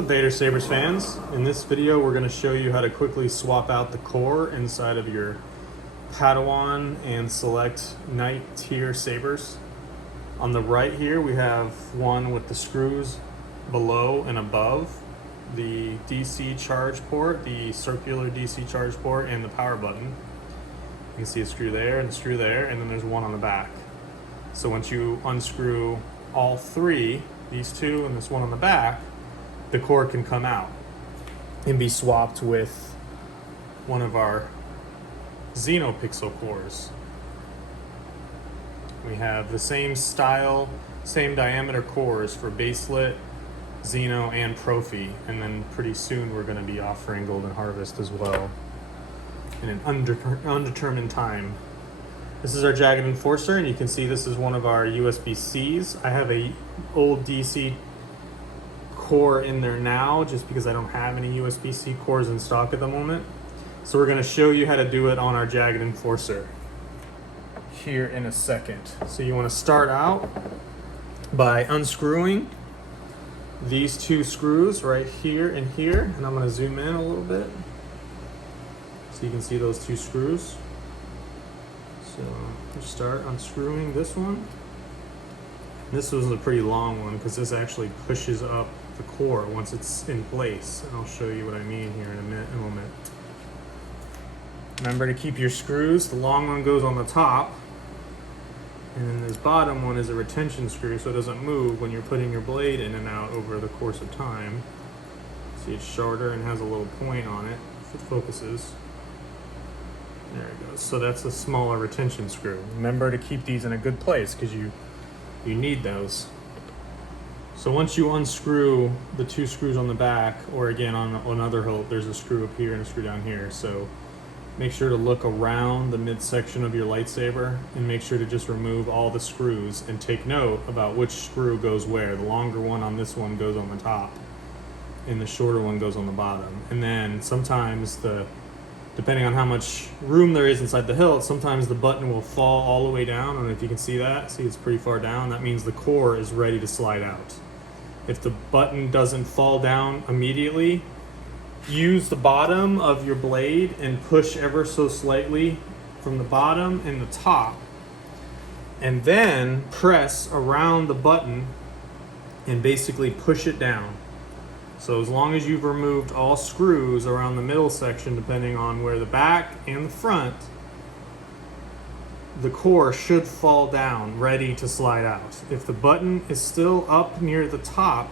What's up, Vader Sabres fans? In this video we're going to show you how to quickly swap out the core inside of your Padwan and select Knight tier sabers. On the right here we have one with the screws below and above the DC charge port, the circular DC charge port, and the power button. You can see a screw there and a screw there, and then there's one on the back. So once you unscrew all three, these two and this one on the back, the core can come out and be swapped with one of our Xenopixel cores. We have the same style, same diameter cores for baselit, Xeno, and Profi, and then pretty soon we're going to be offering Golden Harvest as well in an undetermined time. This is our Jagged Enforcer, and you can see this is one of our USB-Cs. I have a old DC core in there now just because I don't have any USB-C cores in stock at the moment. So we're going to show you how to do it on our Jagged Enforcer here in a second. So you want to start out by unscrewing these two screws right here and here, and I'm going to zoom in a little bit so you can see those two screws. So you start unscrewing this one. This was a pretty long one because this actually pushes up the core once it's in place, and I'll show you what I mean here in a moment. Remember to keep your screws. The long one goes on the top, and then this bottom one is a retention screw so it doesn't move when you're putting your blade in and out over the course of time. See, it's shorter and has a little point on it if it focuses. There it goes. So that's a smaller retention screw. Remember to keep these in a good place because you need those. So once you unscrew the two screws on the back, or again on another hilt, there's a screw up here and a screw down here. So make sure to look around the midsection of your lightsaber and make sure to just remove all the screws and take note about which screw goes where. The longer one on this one goes on the top and the shorter one goes on the bottom. And then sometimes depending on how much room there is inside the hilt, sometimes the button will fall all the way down. I don't know if you can see that. See, it's pretty far down. That means the core is ready to slide out. If the button doesn't fall down immediately, use the bottom of your blade and push ever so slightly from the bottom and the top, and then press around the button and basically push it down. So as long as you've removed all screws around the middle section, depending on where the back and the front, the core should fall down, ready to slide out. If the button is still up near the top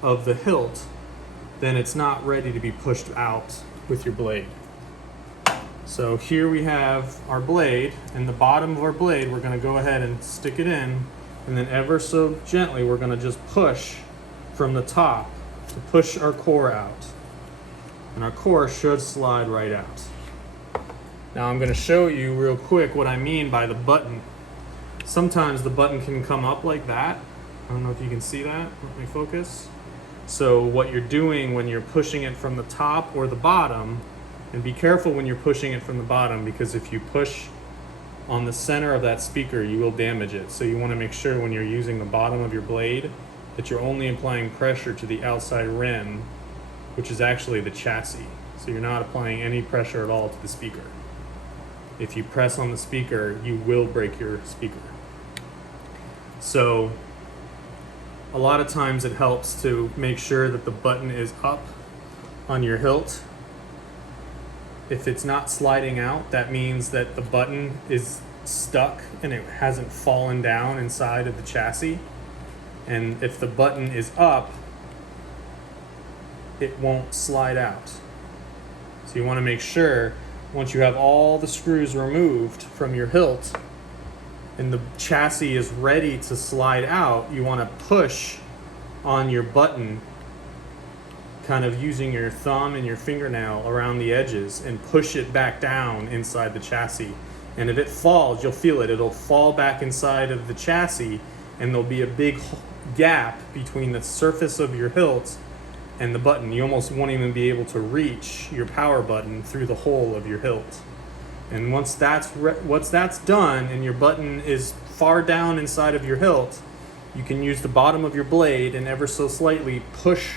of the hilt, then it's not ready to be pushed out with your blade. So here we have our blade, and the bottom of our blade, we're going to go ahead and stick it in, and then ever so gently we're going to just push from the top to push our core out, and our core should slide right out. Now I'm going to show you real quick what I mean by the button. Sometimes the button can come up like that. I don't know if you can see that. Let me focus. So what you're doing when you're pushing it from the top or the bottom, and be careful when you're pushing it from the bottom, because if you push on the center of that speaker you will damage it. So you want to make sure when you're using the bottom of your blade that you're only applying pressure to the outside rim, which is actually the chassis. So you're not applying any pressure at all to the speaker. If you press on the speaker, you will break your speaker. So a lot of times it helps to make sure that the button is up on your hilt. If it's not sliding out, that means that the button is stuck and it hasn't fallen down inside of the chassis. And if the button is up, it won't slide out. So you want to make sure, once you have all the screws removed from your hilt and the chassis is ready to slide out, you want to push on your button, kind of using your thumb and your fingernail around the edges, and push it back down inside the chassis. And if it falls, you'll feel it. It'll fall back inside of the chassis, and there'll be a big gap between the surface of your hilt and the button. You almost won't even be able to reach your power button through the hole of your hilt. And once that's done and your button is far down inside of your hilt, you can use the bottom of your blade and ever so slightly push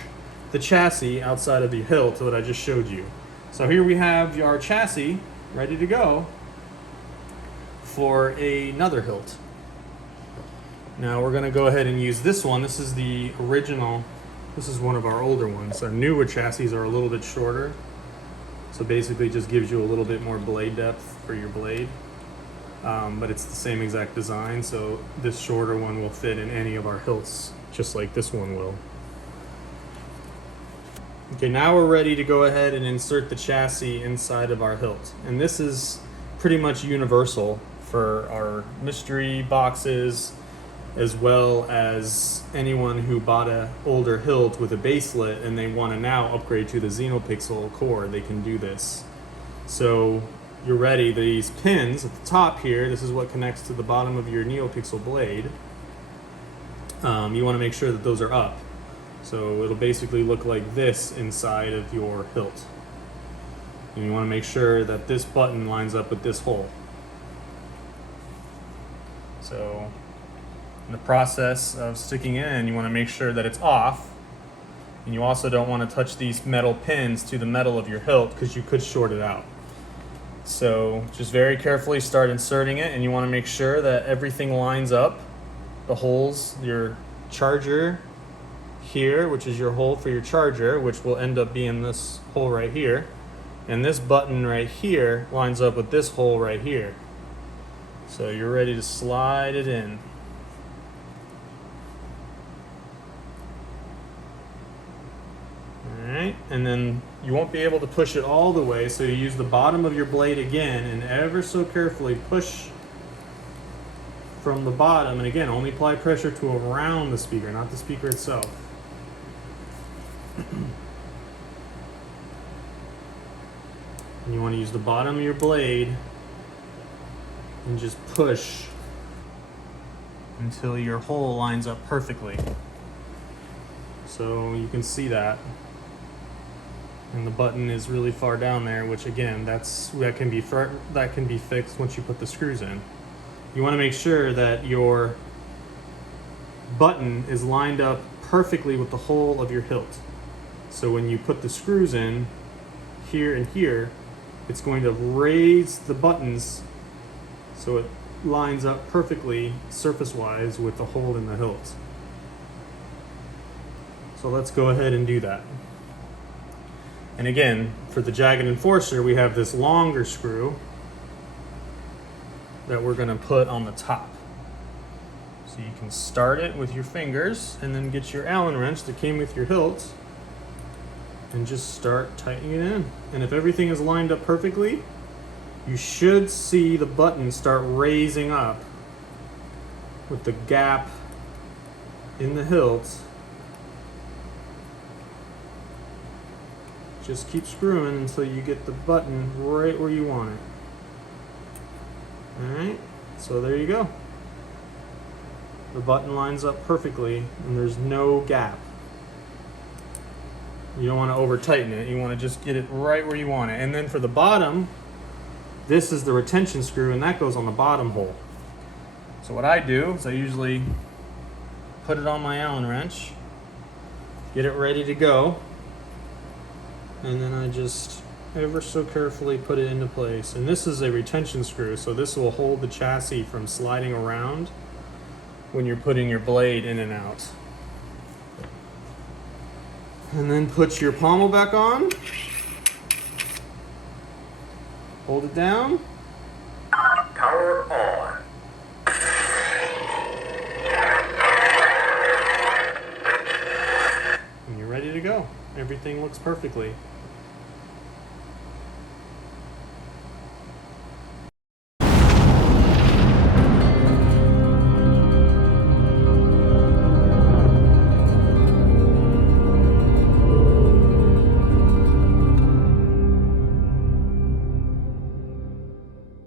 the chassis outside of the hilt that I just showed you. So here we have our chassis ready to go for another hilt. Now we're going to go ahead and use this one. This is the original. This is one of our older ones. Our newer chassis are a little bit shorter. So basically just gives you a little bit more blade depth for your blade. But it's the same exact design, so this shorter one will fit in any of our hilts, just like this one will. Okay, now we're ready to go ahead and insert the chassis inside of our hilt. And this is pretty much universal for our mystery boxes, as well as anyone who bought an older hilt with a baselet and they want to now upgrade to the Xenopixel core. They can do this. So you're ready. These pins at the top here, this is what connects to the bottom of your neopixel blade. You want to make sure that those are up. So it'll basically look like this inside of your hilt. And you want to make sure that this button lines up with this hole. So in the process of sticking it in, you want to make sure that it's off. And you also don't want to touch these metal pins to the metal of your hilt because you could short it out. So just very carefully start inserting it, and you want to make sure that everything lines up. The holes, your charger here, which is your hole for your charger, which will end up being this hole right here. And this button right here lines up with this hole right here. So you're ready to slide it in. Alright, and then you won't be able to push it all the way, so you use the bottom of your blade again and ever so carefully push from the bottom. And again, only apply pressure to around the speaker, not the speaker itself. And you want to use the bottom of your blade and just push until your hole lines up perfectly. So you can see that. And the button is really far down there, which again, that can be fixed once you put the screws in. You want to make sure that your button is lined up perfectly with the hole of your hilt. So when you put the screws in here and here, it's going to raise the buttons so it lines up perfectly surface-wise with the hole in the hilt. So let's go ahead and do that. And again, for the Jagged Enforcer, we have this longer screw that we're going to put on the top. So you can start it with your fingers and then get your Allen wrench that came with your hilt and just start tightening it in. And if everything is lined up perfectly, you should see the button start raising up with the gap in the hilt. Just keep screwing until you get the button right where you want it. Alright, so there you go. The button lines up perfectly and there's no gap. You don't want to over tighten it, you want to just get it right where you want it. And then for the bottom, this is the retention screw and that goes on the bottom hole. So what I do is I usually put it on my Allen wrench, get it ready to go, and then I just ever so carefully put it into place. And this is a retention screw, so this will hold the chassis from sliding around when you're putting your blade in and out. And then put your pommel back on, hold it down, power on. and you're ready to go. Everything looks perfectly.